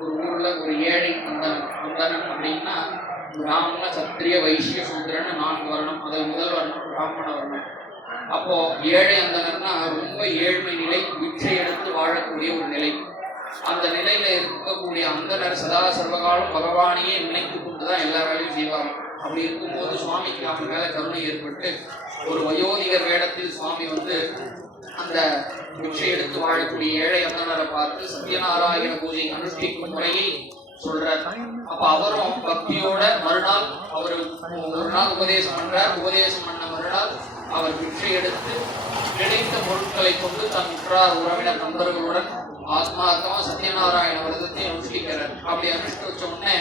ஒரு ஊர்ல ஒரு ஏழை அந்தணன் அப்படின்னா பிராமண சத்திரிய வைசிய சூத்திரன்னு 4 வர்ணம். அதில் முதல் வர்ணம் பிராமண வர்ணம். அப்போ ஏழை அந்தணர்னா ரொம்ப ஏழ்மை நிலை, பிச்சை எடுத்து வாழக்கூடிய ஒரு நிலை. அந்த நிலையில இருக்கக்கூடிய அந்தனர் சதா சர்வகாலம் பகவானையே நினைத்து கொண்டுதான் எல்லா வேலையும் செய்வாங்க. அப்படி இருக்கும்போது சுவாமிக்கு அவங்க மேல கருணை ஏற்பட்டு ஒரு வயோதிகர் வேடத்தில் சுவாமி அந்த பிச்சை எடுத்து வாழக்கூடிய ஏழை அந்தனரை பார்த்து சத்யநாராயண பூஜை அனுஷ்டிக்கும் முறையை சொல்றார். அப்ப அவரும் பக்தியோட மறுநாள் அவர் ஒரு நாள் உபதேசம் பண்றார். உபதேசம் பண்ண மறுநாள் அவர் பிச்சை எடுத்து கிடைத்த பொருட்களை கொண்டு தன் உற்றார் உறவினர் நண்பர்களுடன் ஆத்மார்த்தமா சத்யநாராயண விரதத்தை அனுஷ்டிக்கிறார். அப்படி அனுஷ்டி வச்ச உடனே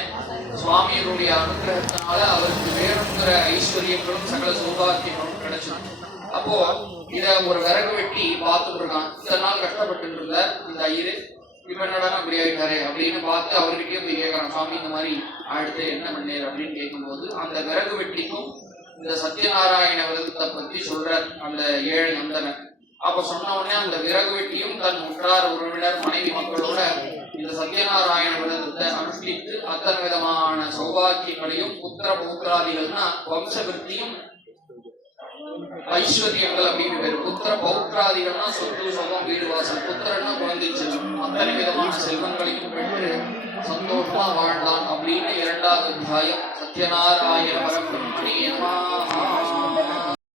சுவாமியினுடைய அனுகிரகத்தினால அவருக்கு வேணுங்கிற ஐஸ்வர்யங்களும் சகல சௌபாக்கியங்களும் கிடைச்சோம். அப்போ இத ஒரு விறகு வெட்டி பார்த்துட்டு இருக்கான். இத்தனை நாள் கஷ்டப்பட்டு இருந்த இந்த ஐயரு இப்ப என்னடா அப்படி ஆயிட்டாரு அப்படின்னு பார்த்து அவர்கிட்டயே போய் கேட்கறான், சுவாமி இந்த மாதிரி அடுத்து என்ன பண்ணேர் அப்படின்னு கேட்கும்போது அந்த விறகு வெட்டிக்கும் இந்த சத்யநாராயண விரதத்தை பத்தி சொல்ற அந்த ஏழை அந்தனர். அப்ப சொன்ன உடனே அந்த விறகு வெட்டியும் தன் உற்றார் உறவினர் மனைவி மக்களோட இந்த சத்யநாராயண விரதத்தை அனுஷ்டித்து அத்தனை விதமான சௌபாக்கியங்களையும் புத்திர பௌத்திராதிகள்னா வம்சவிருத்தியும் ஐஸ்வர்யங்கள் அப்படின்னு பேரு. புத்திர பௌத்திராதிகள்னா சொத்து சுகம் வீடு வாசல், புத்திரன்னா குழந்தை செல்வம், அத்தனை விதமான செல்வங்களையும் பெற்று சந்தோஷமா வாழ்ந்தான் அப்படின்னு 2வது அத்தியாயம். சத்யநாராயண பரபிரம்மணே நமः.